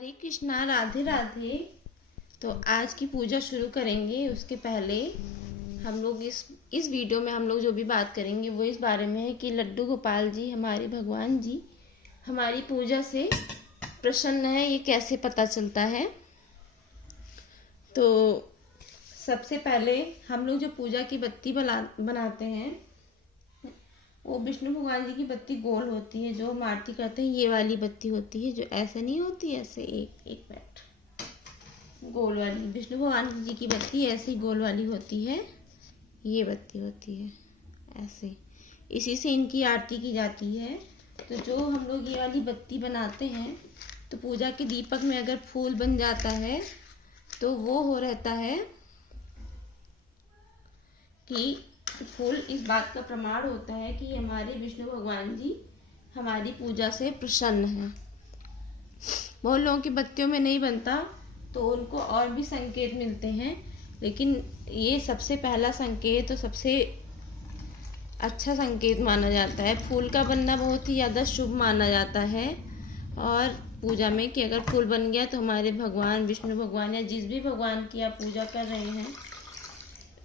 हरे कृष्णा, राधे राधे। तो आज की पूजा शुरू करेंगे उसके पहले हम लोग इस वीडियो में हम लोग जो भी बात करेंगे वो इस बारे में है कि लड्डू गोपाल जी, हमारे भगवान जी, हमारी पूजा से प्रसन्न है, ये कैसे पता चलता है। तो सबसे पहले हम लोग जो पूजा की बत्ती बनाते हैं वो विष्णु भगवान जी की बत्ती गोल होती है, जो हम आरती करते हैं ये वाली बत्ती होती है, जो ऐसे नहीं होती, ऐसे एक मिनट, गोल वाली विष्णु भगवान जी की बत्ती ऐसे गोल वाली होती है, ये बत्ती होती है ऐसे, इसी से इनकी आरती की जाती है। तो जो हम लोग ये वाली बत्ती बनाते हैं तो पूजा के दीपक में अगर फूल बन जाता है तो वो हो रहता है कि फूल इस बात का प्रमाण होता है कि हमारे विष्णु भगवान जी हमारी पूजा से प्रसन्न हैं। बहुत लोगों की बत्तियों में नहीं बनता तो उनको और भी संकेत मिलते हैं, लेकिन ये सबसे पहला संकेत और सबसे अच्छा संकेत माना जाता है। फूल का बनना बहुत ही ज़्यादा शुभ माना जाता है और पूजा में कि अगर फूल बन गया तो हमारे भगवान विष्णु भगवान या जिस भी भगवान की आप पूजा कर रहे हैं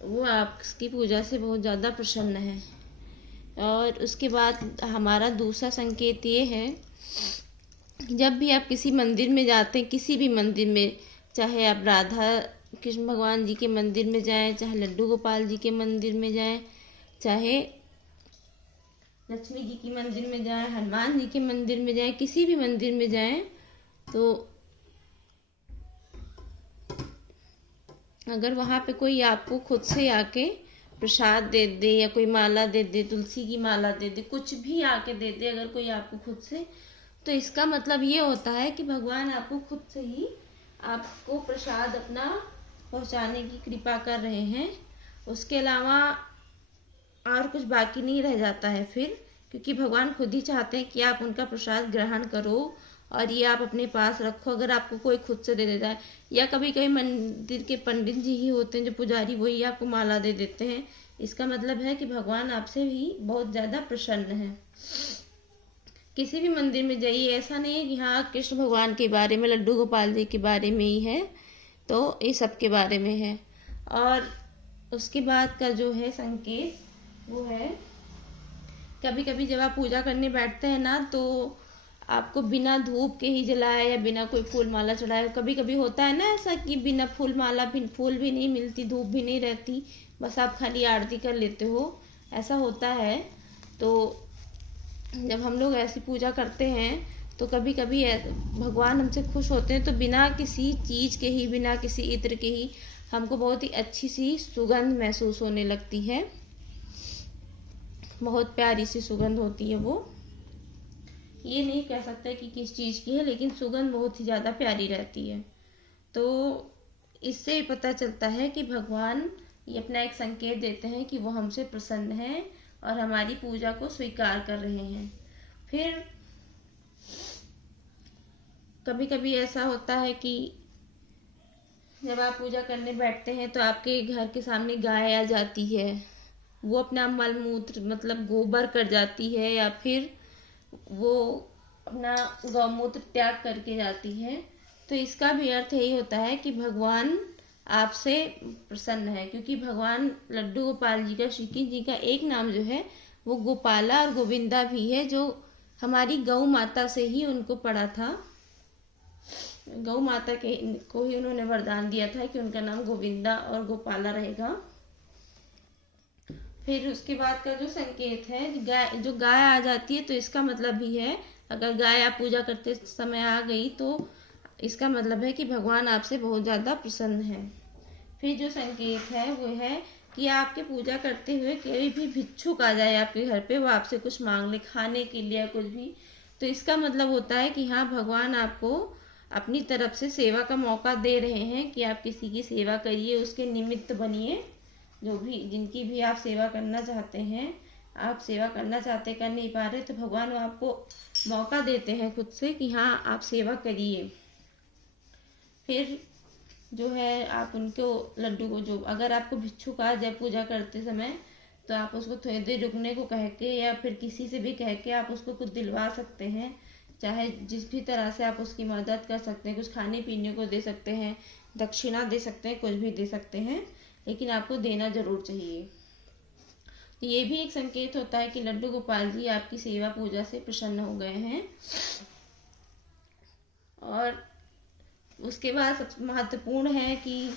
वो आपकी पूजा से बहुत ज़्यादा प्रसन्न है। और उसके बाद हमारा दूसरा संकेत ये है कि जब भी आप किसी मंदिर में जाते हैं, किसी भी मंदिर में, चाहे आप राधा कृष्ण भगवान जी के मंदिर में जाएं, चाहे लड्डू गोपाल जी के मंदिर में जाएं, चाहे लक्ष्मी जी की मंदिर में जाएं, हनुमान जी के मंदिर में जाएं, किसी भी मंदिर में जाएं, तो अगर वहाँ पे कोई आपको खुद से आके प्रसाद दे दे या कोई माला दे दे, तुलसी की माला दे दे, कुछ भी आके दे दे अगर कोई आपको खुद से, तो इसका मतलब ये होता है कि भगवान आपको खुद से ही आपको प्रसाद अपना पहुँचाने की कृपा कर रहे हैं। उसके अलावा और कुछ बाकी नहीं रह जाता है फिर, क्योंकि भगवान खुद ही चाहते हैं कि आप उनका प्रसाद ग्रहण करो और ये आप अपने पास रखो। अगर आपको कोई खुद से दे देता है या कभी कभी मंदिर के पंडित जी ही होते हैं जो पुजारी, वही आपको माला दे देते हैं, इसका मतलब है कि भगवान आपसे भी बहुत ज़्यादा प्रसन्न है। किसी भी मंदिर में जाइए, ऐसा नहीं है कि हाँ कृष्ण भगवान के बारे में, लड्डू गोपाल जी के बारे में ही है, तो ये सब के बारे में है। और उसके बाद का जो है संकेत वो है, कभी कभी जब आप पूजा करने बैठते हैं ना तो आपको बिना धूप के ही जलाए या बिना कोई फूल माला चढ़ाए, कभी कभी होता है ना ऐसा कि बिना फूल माला भी, फूल भी नहीं मिलती, धूप भी नहीं रहती, बस आप खाली आरती कर लेते हो, ऐसा होता है। तो जब हम लोग ऐसी पूजा करते हैं तो कभी कभी भगवान हमसे खुश होते हैं, तो बिना किसी चीज़ के ही, बिना किसी इत्र के ही हमको बहुत ही अच्छी सी सुगंध महसूस होने लगती है, बहुत प्यारी सी सुगंध होती है वो। ये नहीं कह सकते कि किस चीज़ की है, लेकिन सुगंध बहुत ही ज़्यादा प्यारी रहती है। तो इससे पता चलता है कि भगवान ये अपना एक संकेत देते हैं कि वो हमसे प्रसन्न हैं और हमारी पूजा को स्वीकार कर रहे हैं। फिर कभी कभी ऐसा होता है कि जब आप पूजा करने बैठते हैं तो आपके घर के सामने गाय आ जाती है, वो अपना मल मूत्र मतलब गोबर कर जाती है या फिर वो अपना गौमूत्र त्याग करके जाती है। तो इसका भी अर्थ यही होता है कि भगवान आपसे प्रसन्न है, क्योंकि भगवान लड्डू गोपाल जी का, श्री कृष्ण जी का एक नाम जो है वो गोपाला और गोविंदा भी है, जो हमारी गौ माता से ही उनको पड़ा था। गौ माता के को ही उन्होंने वरदान दिया था कि उनका नाम गोविंदा और गोपाला रहेगा। फिर उसके बाद का जो संकेत है, जो गाय आ जाती है, तो इसका मतलब भी है अगर गाय आप पूजा करते समय आ गई तो इसका मतलब है कि भगवान आपसे बहुत ज़्यादा प्रसन्न है। फिर जो संकेत है वो है कि आपके पूजा करते हुए कोई भी भिक्षुक आ जाए आपके घर पे, वो आपसे कुछ मांग ले खाने के लिए कुछ भी, तो इसका मतलब होता है कि हाँ भगवान आपको अपनी तरफ से सेवा का मौका दे रहे हैं कि आप किसी की सेवा करिए, उसके निमित्त बनिए। जो भी जिनकी भी आप सेवा करना चाहते हैं, आप सेवा करना चाहते कर नहीं पा रहे, तो भगवान आपको मौका देते हैं खुद से कि हाँ आप सेवा करिए। फिर जो है आप उनको लड्डू को, जो अगर आपको भिक्षुक आ जाए पूजा करते समय, तो आप उसको थोड़ी देर रुकने को कह के या फिर किसी से भी कह के आप उसको कुछ दिलवा सकते हैं, चाहे जिस भी तरह से आप उसकी मदद कर सकते हैं, कुछ खाने पीने को दे सकते हैं, दक्षिणा दे सकते हैं, कुछ भी दे सकते हैं, लेकिन आपको देना जरूर चाहिए। तो ये भी एक संकेत होता है कि लड्डू गोपाल जी आपकी सेवा पूजा से प्रसन्न हो गए हैं। और उसके बाद सबसे महत्वपूर्ण है कि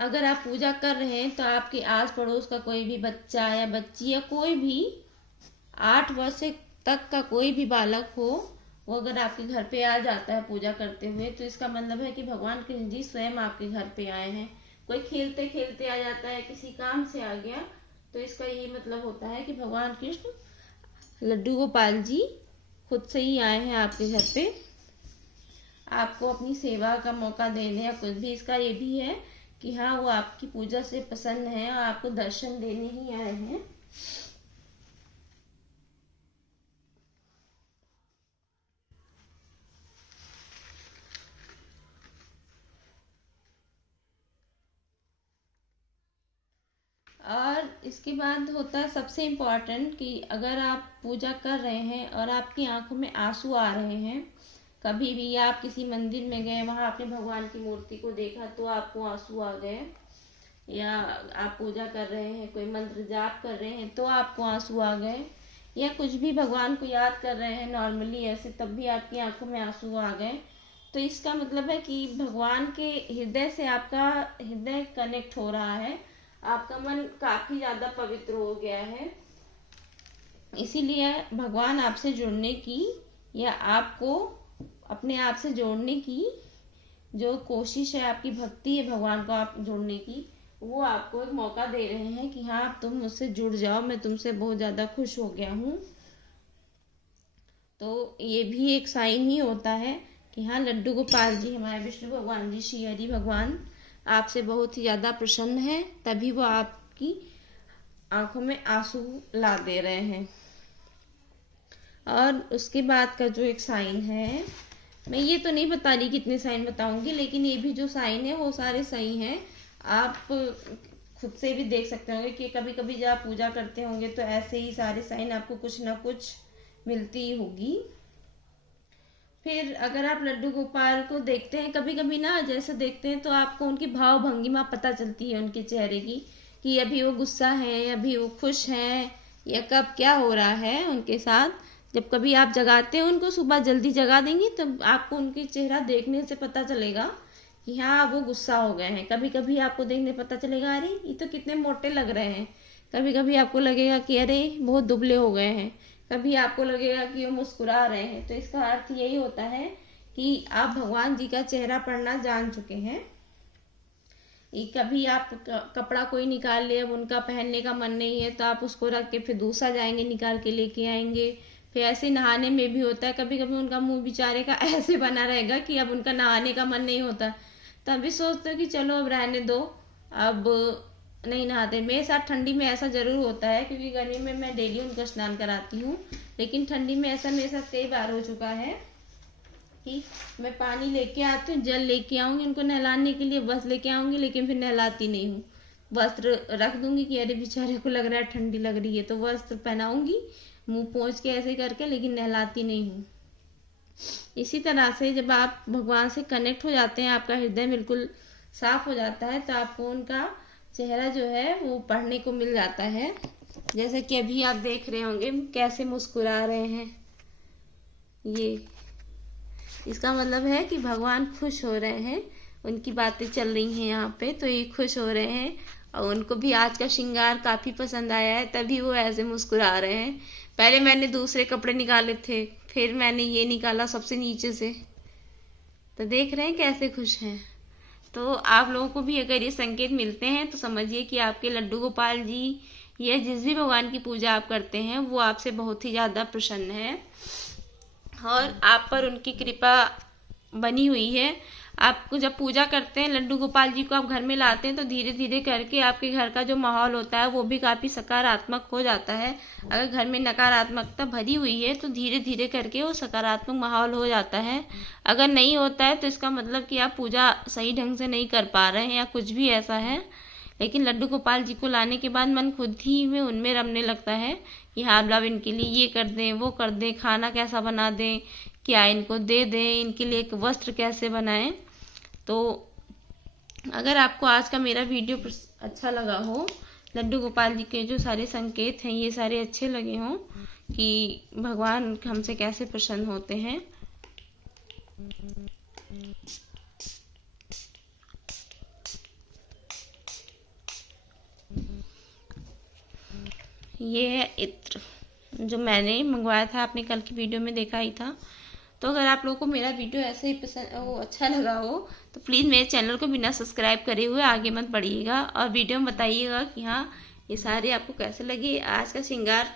अगर आप पूजा कर रहे हैं तो आपके आस पड़ोस का कोई भी बच्चा या बच्ची या कोई भी 8 वर्ष तक का कोई भी बालक हो, वो अगर आपके घर पे आ जाता है पूजा करते हुए, तो इसका मतलब है कि भगवान कृष्ण जी स्वयं आपके घर पे आए हैं। कोई खेलते खेलते आ जाता है, किसी काम से आ गया, तो इसका ये मतलब होता है कि भगवान कृष्ण लड्डू गोपाल जी खुद से ही आए हैं आपके घर पे आपको अपनी सेवा का मौका देने या कुछ भी। इसका ये भी है कि हाँ, वो आपकी पूजा से प्रसन्न है और आपको दर्शन देने ही आए हैं। और इसके बाद होता है सबसे इम्पोर्टेंट कि अगर आप पूजा कर रहे हैं और आपकी आंखों में आंसू आ रहे हैं, कभी भी आप किसी मंदिर में गए, वहां आपने भगवान की मूर्ति को देखा तो आपको आंसू आ गए, या आप पूजा कर रहे हैं, कोई मंत्र जाप कर रहे हैं तो आपको आंसू आ गए, या कुछ भी भगवान को याद कर रहे हैं नॉर्मली ऐसे, तब भी आपकी आंखों में आंसू आ गए, तो इसका मतलब है कि भगवान के हृदय से आपका हृदय कनेक्ट हो रहा है, आपका मन काफी ज्यादा पवित्र हो गया है। इसीलिए भगवान आपसे जुड़ने की या आपको अपने आप से जोड़ने की जो कोशिश है, आपकी भक्ति है भगवान को आप जोड़ने की, वो आपको एक मौका दे रहे हैं कि हाँ, तुम मुझसे जुड़ जाओ, मैं तुमसे बहुत ज्यादा खुश हो गया हूँ। तो ये भी एक साइन ही होता है कि हाँ, लड्डू गोपाल जी हमारे विष्णु भगवान जी, श्री हरि भगवान आपसे बहुत ही ज्यादा प्रसन्न है, तभी वो आपकी आंखों में आंसू ला दे रहे हैं। और उसके बाद का जो एक साइन है, मैं ये तो नहीं बता रही कितने साइन बताऊंगी, लेकिन ये भी जो साइन है वो सारे सही हैं। आप खुद से भी देख सकते होंगे कि कभी कभी जब आप पूजा करते होंगे तो ऐसे ही सारे साइन आपको कुछ ना कुछ मिलती होगी। फिर अगर आप लड्डू गोपाल को देखते हैं, कभी कभी ना जैसे देखते हैं तो आपको उनकी भाव भंगिमा पता चलती है उनके चेहरे की, कि अभी वो गुस्सा है, अभी वो खुश हैं, या कब क्या हो रहा है उनके साथ। जब कभी आप जगाते हैं उनको, सुबह जल्दी जगा देंगे, तब आपको उनके चेहरा देखने से पता चलेगा कि हाँ, वो गुस्सा हो गए हैं। कभी कभी आपको देखने पता चलेगा, अरे ये तो कितने मोटे लग रहे हैं। कभी कभी आपको लगेगा कि अरे बहुत दुबले हो गए हैं। कभी आपको लगेगा कि वो मुस्कुरा रहे हैं। तो इसका अर्थ यही होता है कि आप भगवान जी का चेहरा पढ़ना जान चुके हैं। कभी आप कपड़ा कोई निकाल ले, अब उनका पहनने का मन नहीं है तो आप उसको रख के फिर दूसरा जाएंगे निकाल के लेके आएंगे। फिर ऐसे नहाने में भी होता है, कभी कभी उनका मुंह बेचारे का ऐसे बना रहेगा कि अब उनका नहाने का मन नहीं होता, तभी सोचते हो कि चलो अब रहने दो, अब नहीं नहाते। मेरे साथ ठंडी में ऐसा जरूर होता है, क्योंकि गर्मी में मैं डेली उनका स्नान कराती हूँ, लेकिन ठंडी में ऐसा मेरे साथ कई बार हो चुका है कि मैं पानी लेके आती हूँ, जल लेके आऊंगी उनको नहलाने के लिए, बस लेके आऊंगी, लेकिन फिर नहलाती नहीं हूँ। वस्त्र रख दूंगी कि अरे बेचारे को लग रहा है ठंडी लग रही है, तो वस्त्र पहनाऊंगी मुंह पोंछ के ऐसे करके, लेकिन नहलाती नहीं हूँ। इसी तरह से जब आप भगवान से कनेक्ट हो जाते हैं, आपका हृदय बिल्कुल साफ हो जाता है, तो आपको उनका चेहरा जो है वो पढ़ने को मिल जाता है। जैसे कि अभी आप देख रहे होंगे कैसे मुस्कुरा रहे हैं, ये इसका मतलब है कि भगवान खुश हो रहे हैं, उनकी बातें चल रही हैं यहाँ पे, तो ये खुश हो रहे हैं और उनको भी आज का श्रृंगार काफी पसंद आया है, तभी वो ऐसे मुस्कुरा रहे हैं। पहले मैंने दूसरे कपड़े निकाले थे, फिर मैंने ये निकाला सबसे नीचे से, तो देख रहे हैं कैसे खुश हैं। तो आप लोगों को भी अगर ये संकेत मिलते हैं तो समझिए कि आपके लड्डू गोपाल जी या जिस भी भगवान की पूजा आप करते हैं वो आपसे बहुत ही ज्यादा प्रसन्न है और आप पर उनकी कृपा बनी हुई है। आपको जब पूजा करते हैं, लड्डू गोपाल जी को आप घर में लाते हैं, तो धीरे धीरे करके आपके घर का जो माहौल होता है वो भी काफी सकारात्मक हो जाता है। अगर घर में नकारात्मकता भरी हुई है तो धीरे धीरे करके वो सकारात्मक माहौल हो जाता है। अगर नहीं होता है तो इसका मतलब कि आप पूजा सही ढंग से नहीं कर पा रहे हैं या कुछ भी ऐसा है। लेकिन लड्डू गोपाल जी को लाने के बाद मन खुद ही में उनमें रमने लगता है कि हाँ अब इनके लिए ये कर दें, वो कर दें, खाना कैसा बना दें, क्या इनको दे दें, इनके लिए एक वस्त्र कैसे बनाएं। तो अगर आपको आज का मेरा वीडियो अच्छा लगा हो, लड्डू गोपाल जी के जो सारे संकेत हैं ये सारे अच्छे लगे हों कि भगवान हमसे कैसे प्रसन्न होते हैं, ये है इत्र जो मैंने मंगवाया था, आपने कल की वीडियो में देखा ही था। तो अगर आप लोगों को मेरा वीडियो ऐसे ही पसंद अच्छा लगा हो तो प्लीज़ मेरे चैनल को बिना सब्सक्राइब करे हुए आगे मत बढ़िएगा और वीडियो में बताइएगा कि हाँ ये सारे आपको कैसे लगे। आज का श्रृंगार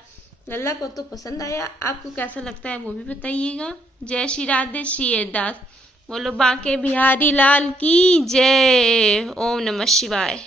लल्ला को तो पसंद आया, आपको कैसा लगता है वो भी बताइएगा। जय श्री राधे श्री अरदास, बोलो बांके बिहारी लाल की जय। ओम नमः शिवाय।